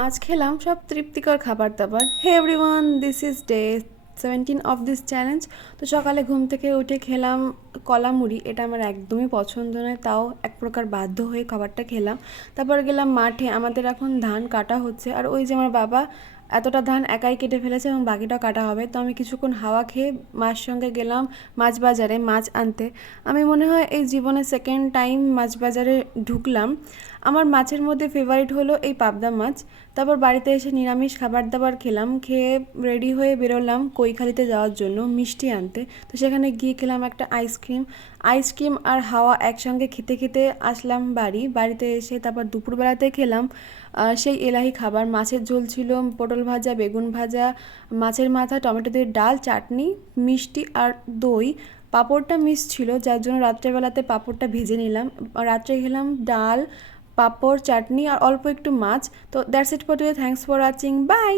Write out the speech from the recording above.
আজ খেলাম সব তৃপ্তিকর খাবার দাবার hey everyone this is day seventeen of this challenge তো সকালে ঘুম থেকে উঠে খেলাম কলা মুড়ি। এটা আমার একদমই পছন্দ নয়, তাও এক প্রকার বাধ্য হয়ে খাবারটা খেলাম। তারপর গেলাম মাঠে। আমাদের এখন ধান কাটা হচ্ছে। আর ওই যে আমার বাবা এতটা ধান একাই কেটে ফেলেছে এবং বাকিটাও কাটা হবে। তো আমি কিছুক্ষণ হাওয়া খেয়ে মার সঙ্গে গেলাম মাছ বাজারে মাছ আনতে। আমি মনে হয় এই জীবনে সেকেন্ড টাইম মাছ বাজারে ঢুকলাম। আমার মাছের মধ্যে ফেভারিট হলো এই পাবদা মাছ। তারপর বাড়িতে এসে নিরামিষ খাবার দাবার খেলাম, খেয়ে রেডি হয়ে বেরোলাম কৈখালিতে যাওয়ার জন্য মিষ্টি আনতে। তো সেখানে গিয়ে খেলাম একটা আইসক্রিম আইসক্রিম আর হাওয়া একসঙ্গে খেতে খেতে আসলাম বাড়ি। বাড়িতে এসে তারপর দুপুরবেলাতে খেলাম সেই এলাহি খাবার। মাছের ঝোল ছিল পটল ভাজা বেগুন ভাজা, মাছের মাথা, টমেটো দিয়ে ডাল, চাটনি, মিষ্টি আর দই। পাঁপড়টা মিস ছিল, যার জন্য রাত্রেবেলাতে পাঁপড়টা ভেজে নিলাম। রাত্রে খেলাম ডাল, পাঁপড়, চাটনি আর অল্প একটু মাছ। তো that's it for today thanks for watching bye